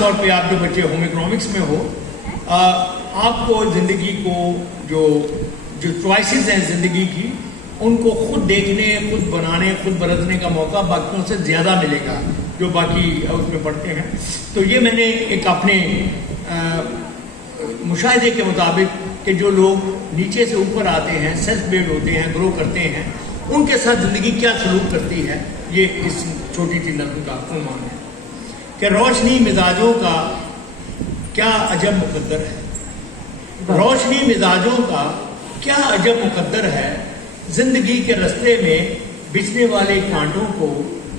طور پہ آپ جو بچے ہوم اکنامکس میں ہو، آپ کو زندگی کو جو چوائسیز ہیں زندگی کی، ان کو خود دیکھنے، خود بنانے، خود برتنے کا موقع باقیوں سے زیادہ ملے گا جو باقی اس میں پڑھتے ہیں۔ تو یہ میں نے ایک اپنے مشاہدے کے مطابق کہ جو لوگ نیچے سے اوپر آتے ہیں، سیلف میڈ ہوتے ہیں، گرو کرتے ہیں، ان کے ساتھ زندگی کیا سلوک کرتی ہے، یہ اس چھوٹی سی نظم کا عنوان ہے کہ روشنی مزاجوں کا کیا عجب مقدر ہے، روشنی مزاجوں کا کیا عجب مقدر ہے، زندگی کے رستے میں بچھنے والے کانٹوں کو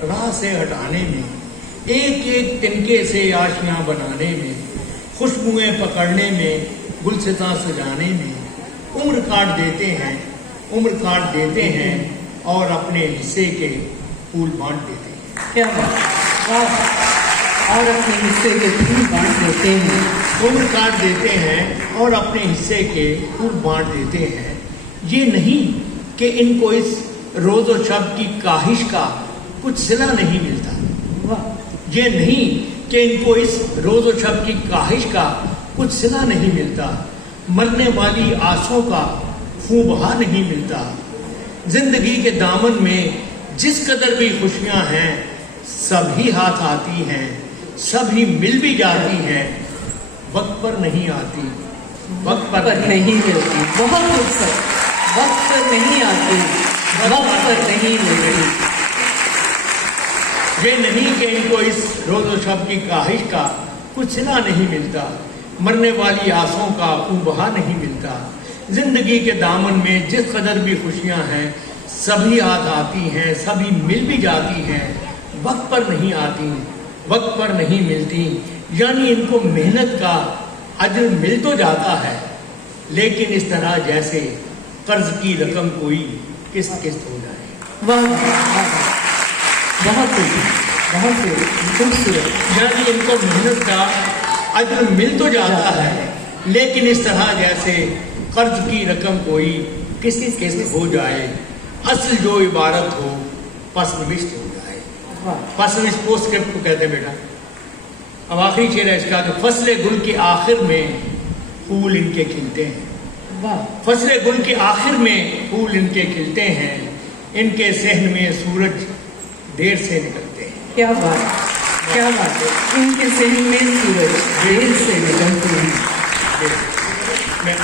راہ سے ہٹانے میں، ایک ایک تنکے سے آشیاں بنانے میں، خوشبوئیں پکڑنے میں، گلستاں سجانے میں، عمر کاٹ دیتے ہیں اور اپنے حصے کے پھول بانٹ دیتے ہیں۔ کیا بات، اور اپنے حصے کے پھول بانٹ دیتے ہیں، عمر کاٹ دیتے ہیں اور اپنے حصے کے پھول بانٹ دیتے ہیں۔ یہ نہیں کہ ان کو اس روز و شب کی کاہش کا کچھ صلہ نہیں ملتا، یہ نہیں کہ ان کو اس روز و شب کی کاہش کا کچھ صلہ نہیں ملتا، مرنے والی آسوں کا خوں بہا نہیں ملتا، زندگی کے دامن میں جس قدر بھی خوشیاں ہیں سبھی ہاتھ آتی ہیں، سبھی مل بھی جاتی ہیں، وقت پر نہیں آتی، وقت پر نہیں ملتی۔ بہت خوبصورت، وقت پر نہیں آتی، وقت پر نہیں ملتی۔ یہ نہیں کہ ان کو اس روز و شب کی کاہش کا کچھ صلہ نہیں ملتا، مرنے والی آسوں کا خوں بہا نہیں ملتا، زندگی کے دامن میں جس قدر بھی خوشیاں ہیں سبھی ہاتھ آتی ہیں، سبھی مل بھی جاتی ہیں، وقت پر نہیں آتی، وقت پر نہیں ملتی۔ یعنی ان کو محنت کا اجر مل تو جاتا ہے، لیکن اس طرح جیسے قرض کی رقم کوئی قسط ہو جائے۔ بہت خوبصورت۔ یعنی ان کو محنت کا اجر مل تو جاتا ہے، لیکن اس طرح جیسے قرض کی رقم کوئی قسط ہو جائے، اصل جو عبارت ہو پس نوشت ہو جائے۔ پس نوشت پوسٹ اسکرپٹ کو کہتے ہیں بیٹا۔ اب آخری شعر ہے اس کا کہ فصل گل کے آخر میں پھول ان کے کھلتے ہیں، فصل گل کے آخر میں پھول ان کے کھلتے ہیں، ان کے صحن میں سورج دیر سے نکلتے ہیں۔ کیا بات، کیا بات ہے، ان کے صحن میں سورج دیر سے نکلتے ہیں۔ میں